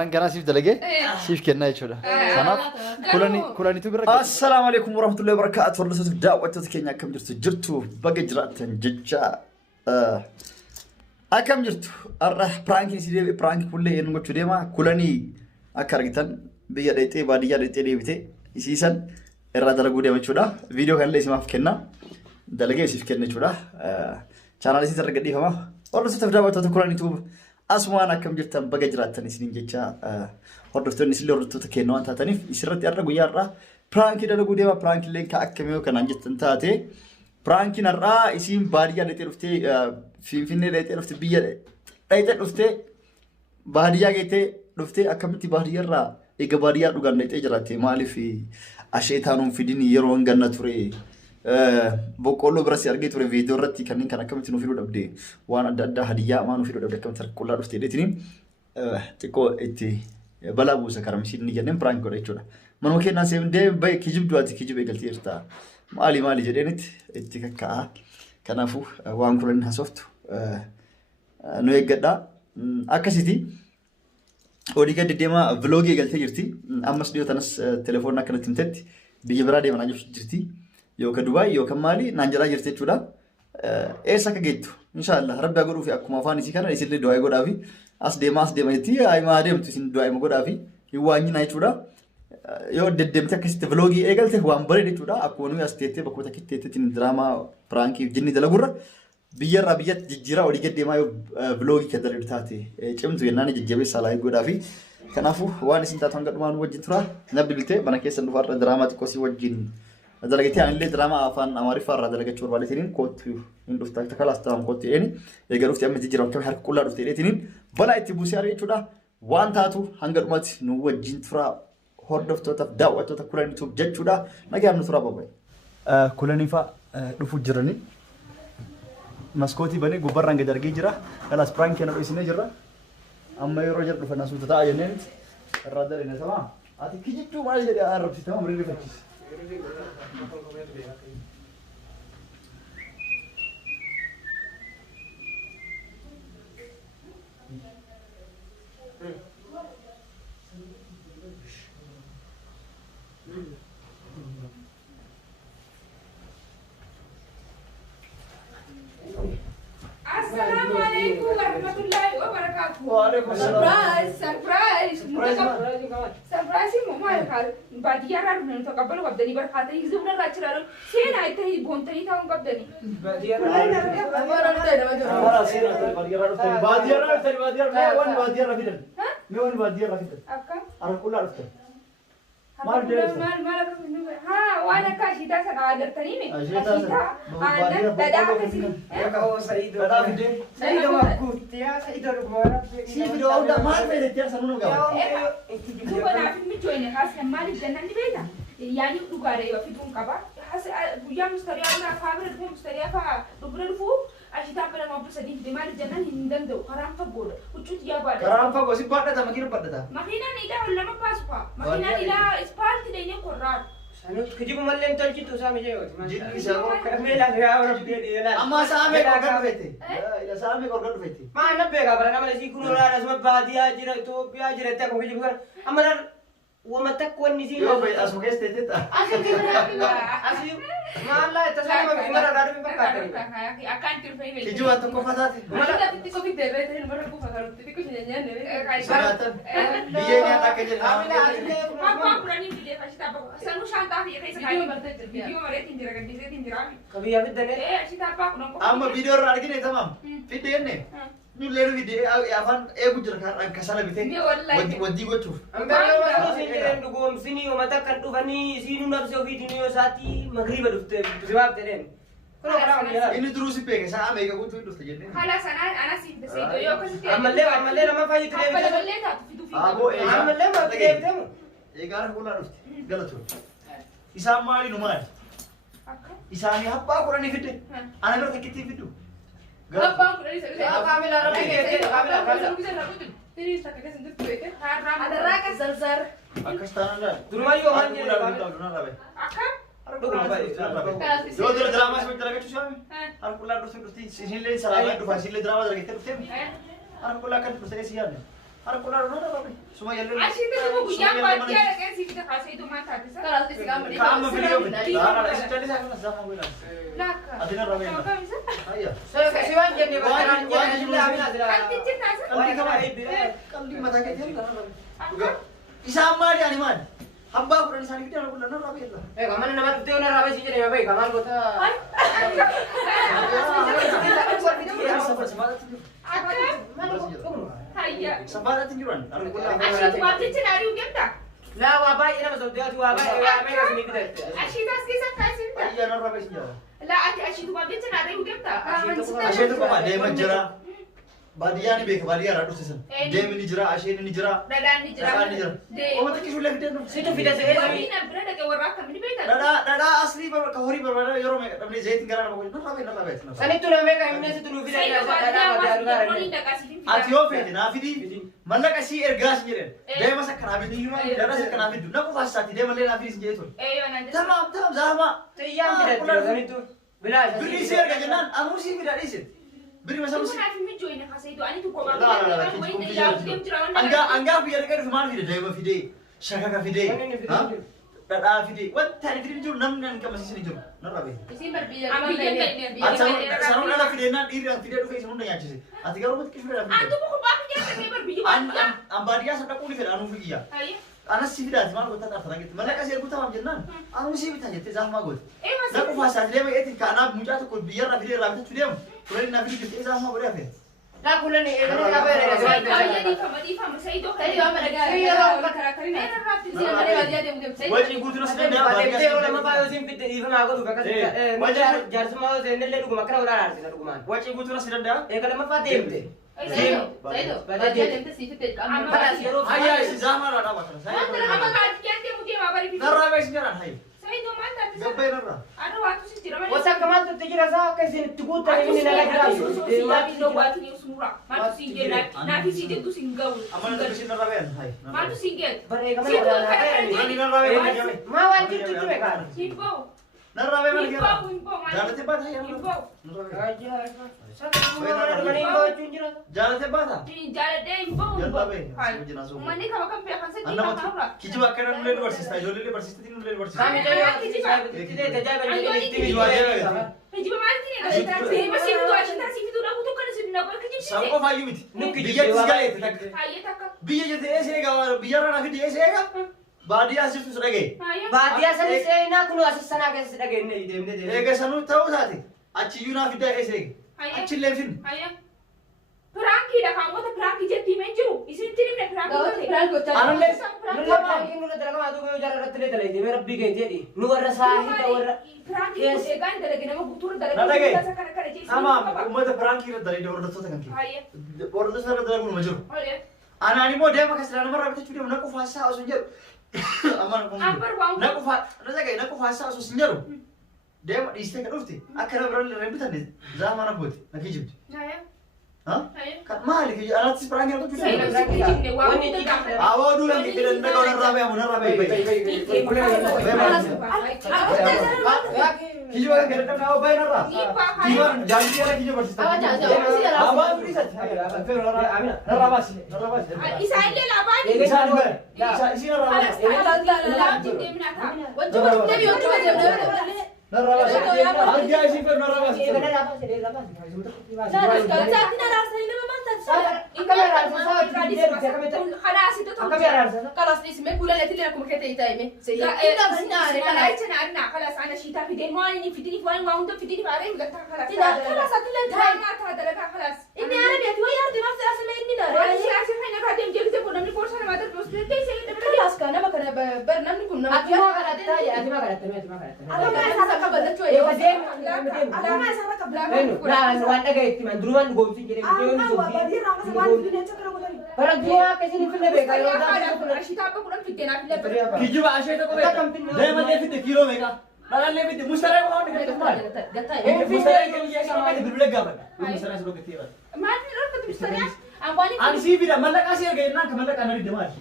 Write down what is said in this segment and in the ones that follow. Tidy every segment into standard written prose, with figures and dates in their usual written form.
فرانك أنا سيف دلقي سيف كنا يشوله سناف كلاني تبرك السلام عليكم ورحمة الله وبركاته ورسول الدعوة تذكرني كم جرتو بقى جرات ججا أكم جرتو الرح برانك يصير برانك كله ينقول شو ديما كلاني أكارجتن بيجريتي بادية ريتي ليبتي يسيسن الرادر قودي ما شوله فيديو كان ليس ما فكنا دلقي سيف كنا شوله channel isi targadii fama hordoftoota daawwattoota kulan YouTube asmaan akkam jirtan baga jiraattan isiniin jecha hordoftoonni isin hordoftoota kennoo waan taataniif isirratti har'a guyyaa irraa prank dalaguu deema prank illee ka akkamii kanaan jettan taate prankin har'a isin baadiyyaa dhaqee dhuftee Finfinnee dhaqee dhuftee biyya dhaqee dhuftee baadiyyaa geetee dhuftee akkamitti baadiyyaa irraa eega baadiyyaa dhugaan dhaqee jiraatte maaliif asheetaanuun fidin yeroo hanganna ture boqqolloo birasi argee ture viidiyoo irratti kanneen kan akkamitti nuuf fiduu dhabde waan adda addaa hadiyyaa maa nuuf fiduu dhabde akkamitti harkullaa dhuftee dheetiniin xiqqoo itti balaa buusa karamsiin ni jenneen prank godha jechuudha. Manuma kennaan seemdee bahe kijibduu ati kijibee galtee jirta maali jedheenitti itti kakka'a. Kanaafuu waan kulan haasoftu nu eeggadhaa akkasiti odii gadi deemaa vloogii galtee jirti ammas dhiyoo tanas telefoon akkanatti himtetti biyya biraa deemanaa jirti. Yookaan Dubaay yookaan Maali naanjalaa jirti jechuudha. Eessa akka geettu inshallah rabbi haa godhuufi akkuma afaan isii kana isillee du'aa godhaafi as deema jetti maa deemtu isin du'aa godhaafi hin waanyina jechuudha. Yoo deddeemte akkasitti vloogii eegalte waan bareedu jechuudha. Akkuma nuyi as teettee bakkoota kitteettiin diraamaa pirankii jinni dalagurra biyyarraa biyyatti jijjiiraa olii gad deemaa yoo vloogii kan dalagdu taate cimtu yennaan jajjabeessaa laayik godhaafi. Kanaafuu waan isin taatu hanga dhumaan wajjin tura nabdi biltee bana keessa dhufaarra diraamaa xiqqoo si wajjin dalagati anillee drama afaan amaariffaa irraa dalagachuu barbaadetiniin kootu hin dhuftaa takalaas ta'an kootu eeni eega dhufte amma jijjiiramu akkamitti harka qullaa dhufte dheetiniin balaa itti buusee arga jechuudha. Waan taatu hanga dhumatti nu wajjin tura hordoftootaaf daawwattoota kulaniituuf jechuudha. Nagaan nu tura babayee. Kulaniifaa dhufu jirani maskootii banee gubbarraan gad argee jira. Kalaas prank kana dho'isinee jirra. Amma yeroo jala dhufan asuuta ta'a jenneen irraa dalene tamaa. Ati kijibduu maal jedhee arrabsitama murii rifachiisa. Assalamu alaikum warahmatullahi wabarakatuh. Waalaikum salam. Surprise. Surprise mama kal badiya rar men to kabalo kabdani bar khate izubna rachiralo sen aite hi bontani taun kabdani badiya rar amara te amara sen aite badiya rar me wan badiya rar fidan me wan badiya rar fidan akka ar kullar ufte mal ha wana ka shita sa agartani me shita ana tada kasi eka o said tada fide said makutiya said rumara si video auda mal me de tiar samunu ga tu bana fi mi joine has mali jannan ni beta yani dugare yo fi dun kaba has ya mustariya na fabre dum mustariya fa dubra fu ashita bana ma bu sadi de mali jannan hindan do karam fa bodo ucut ya bada karam fa gosi badda ta makir badda ta makina ni da wala ma pas fa makina ni la spalt de ne korrar sanu kijibu mallen talchi to sami jayo jiddi sabo mela ga ora de de amma saame korgar fete ila saame korgar fete ma nabbe ga bara namale si kuno la rasma badiya jira Ethiopia jira ta ko kijibu amara وما تكون نزيل يو بي اسمه كيس تيتا asli ما الله تسلم مرة رادو بكاتري akan terfei كيجو انت كوفاتاتي Mala titi ko bigde rete hin mara ko fagaru titi ko nyanya ne kai سناتن بيجي انا كجل apa kurani bide ashita ba sanu shanta hi kai sakai video mare tindira gaddi se tindira कभी अभी दने ashita apa kuno ko اما فيديو رارجين تمام فيديو ne نولر فيديو افان اي بجر كسالا بيتي ودي gochu أمبارح سينجرين دقوم سيني وما تكن دفني سينو نفسه في دنيا ساتي مغرب دفته بسبب ترين كنا كلام يلا ini دروسي بيجي ساعه ميجا gochu دوست جنن خلاص انا سيد سيد yo ko siti عمل لنا ما فايد ترين balle ta fidu fidu ابو ايه عمل لنا ما ترين تمو egar kula دوست غلط isam mali numal isani habba kurani fitte ana ber takiti fitu apa kurani se كامل عربي كامل tiri sakake sentu tuete ada raka zarzar akastana درما يو هان جي aka yo dulu drama sebentar lagi tuh siapa aku pulang terus sini sini salah dua sini drama lagi terus har kula kan terus sian Har kula na rabe. Suma yalle. Ashita tuh guyang bahagia lagi sih kita kasih itu mata tuh. Kalau kita sekarang ini. Kamu video. Nah, nah, sekali saya nak sama gue. Laka. Adina rabe. Sama kamu bisa? Ayo. Saya kasih wanjen nih, Kan kecil nasa. Kan di mata kita ni rabe. Juga. Isama dia ni man. Hamba kurang sana kita nak kula na rabe lah. kaman naman tuh na rabe sih jadi baik, kaman kota. Hayya. Sabar atin juran. Ashita tuh apa sih nari udah tak? Lah wabai ina masuk dia tuh wabai kasih kita. Ashita sekitar kasih tak? Iya na rabe sih. Lah ashita tuh apa sih nari udah tak? Ashe tu koma dia menjera. Badia ni bek badia radu sesan. Dia ni jera, ashe ni jera. Dadan ni Dadan ni jera. Oh mati kisah lagi dia. Situ video saya Wah, ini berada ke warga kami ni beda. Dada asli kahori berbeda yoro me अपने जैत करना बोले ना rabe. Sani tuh namanya kayak ini situ nu video Saya bahagia mas, dia kasih film. Atio fe na fidi. Malak asi ergas jiren. Dia masa kanabi ni dada se kanabi du. Na ko fasa ti dia malle na fidi sinje to. Nanti. Tamam zahma. yang video sani tuh. Bila Beri share ka janan anu si tidak disit. Beri masa Itu musi. kan film join nak kasih itu. Ani tu kau Lah, Angga biar kan kemana video dia video. Syaka ka video. Ha? Dada video. Wat tadi video jur nam nan ka masih sini jur. Na rabe. Isi berbiar. Ambil dia. Acha sarung ada video nan iri video tu face munda yachi. Ati garo mat kisah video. Antu mau kau pakai yang kayak berbiju. An badia sabda kuli fer anu fiya. Ayah. Anas si vida zaman kota tak terang gitu. Mana kasih aku tahu jennan. Anu si vida jete zahma god. Masih. Na ko fasa dia me etin kana muja to ko biar na video rabe tu dia. Kulai na video jete zahma god ya fe. lah kulan nih, ini apa ya? Ayah di faham saya itu. Tadi apa lagi? Iya, Karakterin. Rapi Sih ada lagi dia mungkin. Wajib gua terus Ada dia pada video nama Pak Yosim fit di mana aku tuh kakak Wajib. jar semua saya nilai rumah kena ular sih rumah. Wajib gua terus dia. Kalau mau Fatim deh. Saya itu. Dia nanti sih fit. Ayah si zahma ada apa kan? Mana apa kajian dia mungkin apa di Na rabe sinjaran hai. Saya itu mantap. Gapai na. Ada waktu sih tidak. Wasa kaman tuh tiga rasa kayak sini tuh ini Tapi no buat ini semua. Matu singgah nanti singgah tu singgah. Aman na bisin na rabe hai. Matu singgah. Bare kaman Situ udah Ani na rabe mana? mau wajib tuh kan. Himbau. Na rabe mana? Himbau. Jalan tepat hai. Himbau. Aja. Satu mana mau cunjur. Jalan tepat ah. Jalan deh himbau. Jalan rabe. Mana kalau kamu pihak saya Anda tidak tahu lah. mau kiju akan mulai versus tayo lele versus tin mulai versus. Kami kita jaga Jiba mati nih. Masih itu aja nasi itu dah butuh kan sini nak kerja sih. Sama fayu mit. Biya tisgale tak. Ayah tak. Biya jete ese ga biya rana fi ese ga. Badi asif tu sedage. Ayah. Badia saya na kuno asis sana kayak sedang ini dia. Ega sanu tahu sate. Achi yuna fi da ese. Achi le film. Ayah. Perangki dah kamu tu perangki jadi menjeru. Isin tirim dah perangki. Anan le. Nula pagi nula dalam atu kau jalan ratu le dalai dia merah bikin jadi. Nula rasa hita orang. Perangki itu kan dalam nama butur dalam. Sama umat perang kira dari orang tu tak kan. Ayah. Orang tu sana dalam rumah majur. Ayah. Anak ni mau dia makan selama rapat tu dia nak aku fasa asunjar. Aman aku. Ampar bang. Nak aku fasa, nak aku fasa asunjar. Dia istri kan ufti. Akhirnya berani rebutan ni. Zaman apa buat? Nak hijab. Ayah. Hah? Ayah. Kan mahal ke alat si perang itu tu. Saya masih kerja ni. Wah, ini tak. Awak dulu yang kita nak kau nak rabe. Hijau kan kita nak awak bayar apa? Hijau jangan dia lagi hijau bersih. Abang beri saja. Narabas. Isain dia lah bani. Isi narabas. Narabas. Harga isi per narabas. خلاص اسمك ولا لا تلي لكم كده يتايمه خلاص انا شيتا في دين ماني في دين فاين ما انت في دين فارين قلت خلاص خلاص اتلي انتهى ما هذا خلاص اني انا بيتي ويا ارضي ما في اصلا اني ولا شيء عشان احنا قاعدين نجيب كنا من فرصه ما تدرس خلاص كان ما كان برنامج كنا ما قالت انا ما صار قبل شويه انا ما صار قبل wanda gay timan duruan gomsi jadi Orang tua ke sini pindah be kalau شيتا بكره في دين في Hijau asyik tu kau. Dia mana fit kilo mereka. Malah lebih fit mustahil kau ni kita mal. Mustahil kalau dia sama dia berbeza gaban. Mustahil sudah ketiran. ما في ركض مستريح أموالي Ani si bida mana kasih harga nak mana kan dari demas.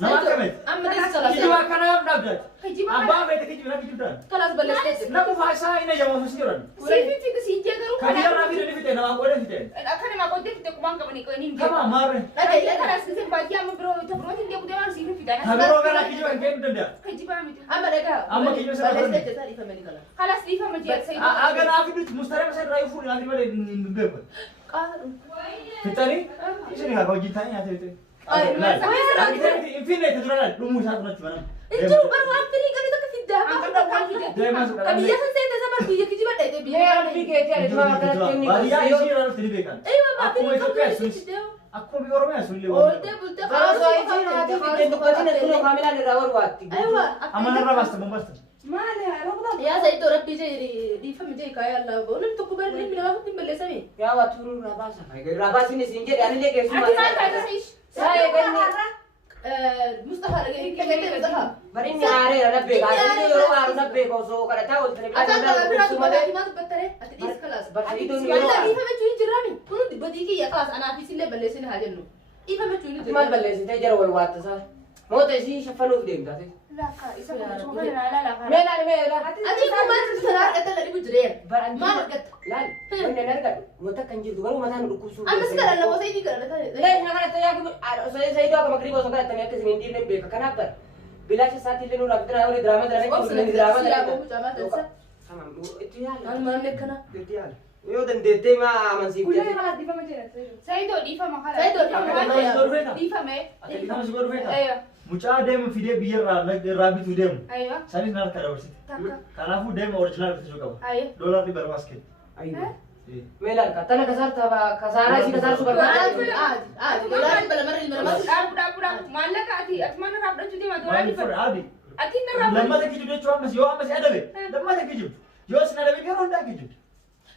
Nama kami. اما دي صلاه Hijau كنا نبدأ Kijiba أبا kana. بيتك كيجي نبي جدا خلاص بلشت نبغى فاسا إنه جماعة مسيران Sifi fi si jagaru كبير kana. رابي اللي فيتنا ما أقوله فيتنا Kana ma kodde fite kuma ka bani ko nin. كم مارة Ada kana sisi baji am bro to bro tin de kude man sifi fi dana. هذا هو كنا كيجي وين كم تندى Kijiba mi. أما لقى أما كيجي سبب بلشت تاريخ أمريكا Khalas lifa ma jiya sai. أجر أبي دوت مستريح مسير رايفون أبي بله نبغى فيتني إيش اللي هاكو جيتاني هذا فيتني فين تدرون لو مو ساتنا تمام إنتوا برا أمريكا كده في الدهب ده ما سكر كبيرة سنتين زمان بيجي كذي بدأ تبي يا ربي كيتي أنا ما كنت كني يا إيشي أنا تري بيكان أيوة ما أكو أمريكا ما كده يتوقع في الدهب أكو بيورم يا سولي قلت قلت خلاص هاي هاتي في الدكتور نقول كامل على الراور واتي أيوة أما نرى بس بس ما لها رغبة. يا زيد ربي جاي دي فم جاي كاي الله بقول انتوا كبار ليه من ما كنتم بلي سامي يا واتورو راباسا راباسي نسينجر يعني ليه كيف Ati ma ta sai. Saya kan مصطفى رجع كده مصطفى bari nyare na bega ni yo waru na bega so kada tahu tene أصلا أنا أقول لك ما تبتره أتدرس خلاص والله دي فم تقولي جرامي كنت بدي كي يا خلاص أنا في سلة بلي سنة هاجنو دي فم تقولي mal balle si te jara wal wat sa mo te si shafanu dem da te La ka isa ko so kana la la ka. mela ni mela أدي كم ما تسرع قتل اللي بجرين baran ما رقت lal wanda na riga wata kan jirdu wani mata na kusu أنا سكر الله وسيدي كذا le na kana ta ya sai do ka makribo so kada tanya ke sinin din be ka kana par bilashi sati le no rabdra wani drama dra ne drama dra sama itu ya أنا ما نكنا itu ya yo dan dete ma man si Kulle khalas difa ma jira sai. Sai do difa ma khalas. Sai do difa ma. Difa me. أكيد كم سكر فينا Aywa. mucha dem fide biyar rabi tu dem Aywa. sani nar kada wasi Takka. kana fu dem original tu juga Aywa. dollar di barwas ke ayo mela ka tana kasar ta ba kasara si kasar su ba دولار بلا مرة المرة Pura malaka ati atmana rabda chudi ma dora mali difa. for adi Ati na rabda. lamma ta kiju de chwa mas yo amas adabe lamma ta kiju yo sina adabe ke ronda kiju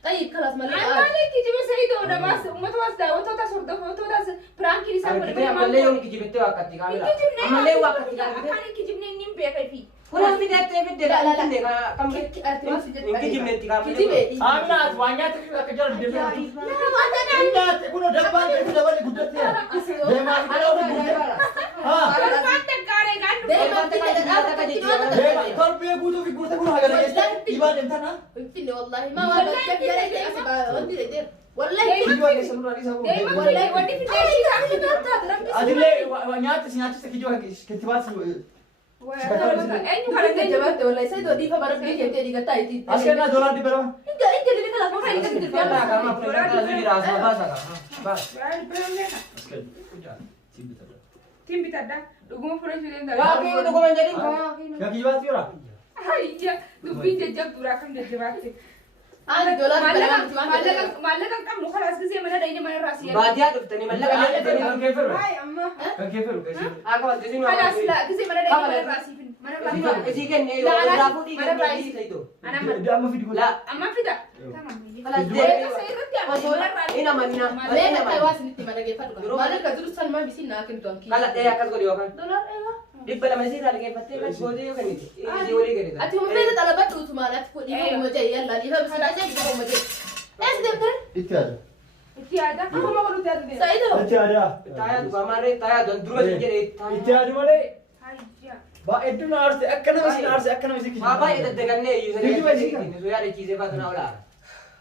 طيب خلاص ما Amale kiji be sai do da mas umma was da wato ta surda foto da prank ni sa Kita yang boleh yang kijibete wakati kami lah. Amale wakati kami. Akani kiji ne nim be kai fi. Kurang video TV dah lah ni kami. Kijibete kami. amina wanya ta kiju kejar de be inda te kuno dabba ke dabba gudat ya de ma ala ha Pante kare gan. de tol pe gudu fi gurta kuno haga de iba den tana فيني والله ما والله كيف يا ريت اسمع انت دير والله kiju ade samra ri sabu Dei ma kulle wadi fi dei adile wanya ta kiju ke tibat Enyu kare انت جبت والله سيدو دي فبرك دي كيف دي قطعتي askena dollar di berapa انت اللي خلاص ما خليك تدير Kita kami pernah kita jadi rasa bahasa kan. Bas. asken tim betul Tim bitadda duguma fura juden da. Ya kau tu kau menjadi kau. ya kiju bat yura Ayya dubin jajjab dura kan jajjabate. عادي دولار بلا Malakan kam no khalas gize mana dai ne mana rasiya. Badia tu tadi malah kan jadi. kan kefer Ay amma. kan kefer kasi Aku waktu sini. Khalas la gize mana dai ne mana rasifin. Mana rasiya. Kasi kan ni yo rapu di kan di itu. Ana ma. dia amma video La. Amma fida. Tamam. Khalas Dia dia. sai rati amma. Ina mana? ليه ما تواصل انت ما لقيت فتوى ما لك دروس ما بيسينا كنت انكي Kala dia akan kau dia kan. دولار ايوه Di bala masih ada lagi pasti kan kau dia kan itu. Ini dia boleh kan. اتي مفيد طلبت وتمالات فوق دي ما جاي يلا دي فبس انا جاي دي ما جاي ايش ده itu ada Tiada. Aku mau baru tiada deh. سعيد itu ada Taya tu kamar taya dan dulu masih jadi. itu ada male Ayya. ba itu na arse akkana masi kiju Apa itu dengan ni? Jadi masih kan? Itu ya ada cheese apa tu nak ular.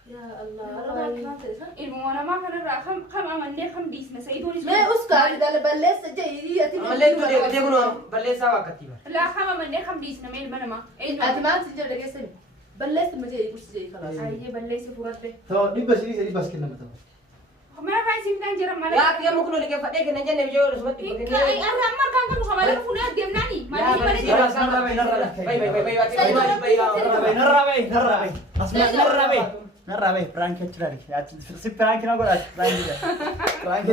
يا الله Ilmu mana mah kan kam amanne kam dis na sai doni. ما اسكار ده بلس جاي اتي Amalan tu dia guna balik sawa katiba. La kam amanne kam dis na mel mana ma. اتي ما تجي لك اسم بلس ما جاي كرسي جاي خلاص Ayya balle se furatte. to dibas ini dibas kenna mata Kamera kan sim dan jaram Ya mala. dia mukul lagi fadek kan jangan dia jauh sebab itu. Ay arra mar kan kan kamala ko funa dem nani. Ya Mali balik mali. Bye. narrabe prank chirari si prank na goda prank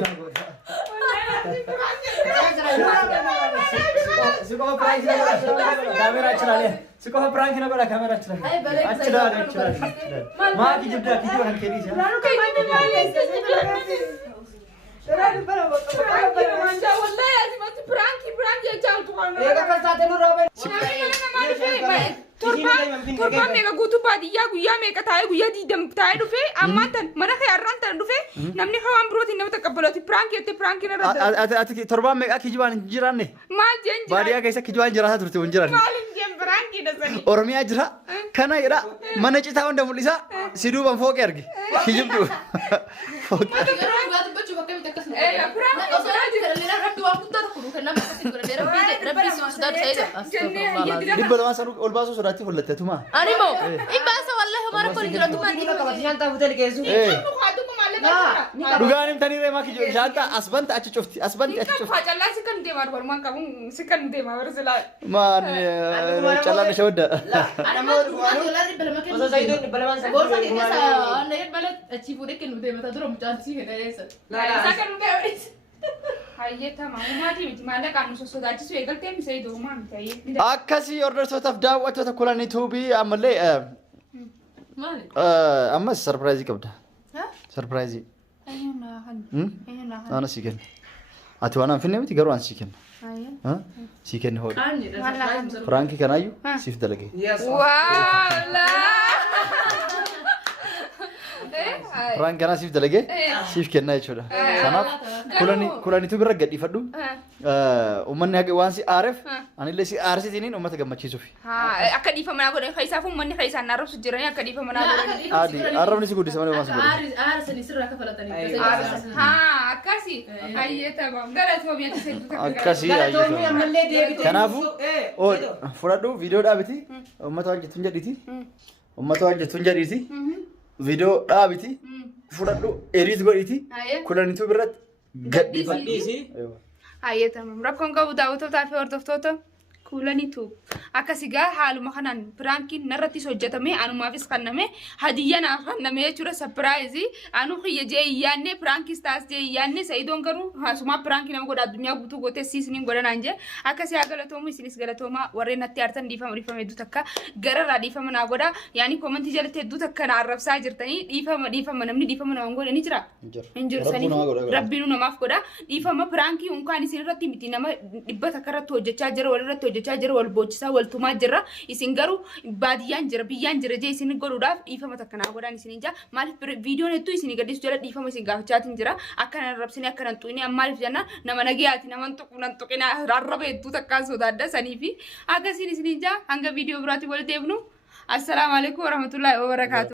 na goda si ko prank na goda camera chirale si ko prank na goda camera chirale Ay, balik sa chirale ma ki jibda ki jo han keri sa Rano kay ni mali. Manja wallahi azim ati prank ya jam tu kan. Eka kan saate nu rawe. Turban mega gutu baadiyyaa guyyaa meeqa taa'ee guyyaa 20 taa'ee dhufe ammaan tan mana kee har'aan tan dhufe namni hawaan birootiin nama taqabbalooti piraank jettee piraankiin irratti ati torbaan meeqa kijibaan hin jiraanne maal jeen baadiyyaa keessa kijibaan jiraataa turte hin jiran maalin jeen piraankiin asanii oromiyaa jira kana jedha mana citaa hunda mul'isa si duuban fooqee arge kijibdu dhibba lamaan sanuu ol baasuu sodaatti hollatte tuma Animo, ibasa wallahi mara ko jira tuma ni. Nyanta hotel keesu. dhugaan himtanii reemaa kijibdu shaanta asbanta achi cufti asbanti achi cufti Facallaa si kan deemaa dubarmaan qabuun si kan deemaa barsilaa. maan callaan ishee wadda Animo, dollarri balama kennu. Osoo Zaidoon balamaan sana. Gorsa keessa na bala achi fuudhee kennu deemata dura mucaan si hedha eessa. Isa kan deemaa. Hayyeetama uumaatii miti maallaqaan nu sosodaachisu eegaltee misee idoomaa miti hayyee. akkasii hordoftootaf daawwattoota kulanii tuubii ammallee Maali? ammas sarpiraayizii qabda Ha? sarpiraayizii Ayyuunaa kan. ana sii kenna ati waan an finne miti garuu an sii kenna sii kenna hoodha Qaanni dha. firaankii kanaayyuu siif dalage Yes. Waala. firaankii kanaa siif dalage siif kenna jechuudha kanaaf kulanitu bira gadhiifadhu uummanni haqa waan si aareef anillee si aarsitiniin uummata gammachiisuuf Akka dhiifamanaa godhan keessaafu uummanni keessaan naarrabsu jiranii akka dhiifamanaa godhan. aadi arrabni si guddisa malee waan si godhu Aarsanii sirraa kafalatanii. Akkasii hayyeetama gara Itoobiyaatti seetu akkasii Galatoomii ayyuu ammallee deebitee. kanaafuu fudhadhu viidiyoo dhaabiti uummata waan jettuun jedhiti uummata waan jettuun jedhiti viidiyoo dhaabiti fudhadhu eriit godhiti kulanitu biratti gadhiifadhu Dhiisi. hayyeetama rakkoon qabu daawwattootaa fi hordoftoota kuulaniitu akkasigaa haaluma kanaan piraankiin narrattis hojjetame anumaafis kanname hadiyyanaaf kanname jechuudha sapiraayizii anu kiyya jee iyyaanne piraankiis taas jee iyyaanne sa'idoon garuu haasumaa pirankii nama godha addunyaa guutuu gootee siisiniin godhanaan jee akkasii haa galatoomu isinis galatoomaa warreen natti aartan dhiifama hedduu takka gararraa dhiifama naa godha yaani koomantii jalatti hedduu takka na arrabsaa jirtanii dhiifama namni dhiifama namaan godhe ni jira hin jiru saniif rabbiinu namaaf godha dhiifama pirankii unkaan isin irratti miti nama dhibba takka irratti hojjechaa jira walirratti hojjechaa jira wal boochisaa wal tumaa jira isin garuu baadiyyaan jira biyyaan jira jee isin godhuudhaaf dhiifama takka naa godhaan isin jaa maaliif viidiyoon hedduu isin gadhiisu jala dhiifama isin gaafachaatiin jira akkana rabsine akkana tuqine maaliif jenna nama nagayaati nama nan tuqina rarraba hedduu takkaan sodaadda sanii fi akkasiin isin jaa hanga viidiyoo biraatti wal deebnu assalaamu alaikum warahmatullaahi wabarakaatu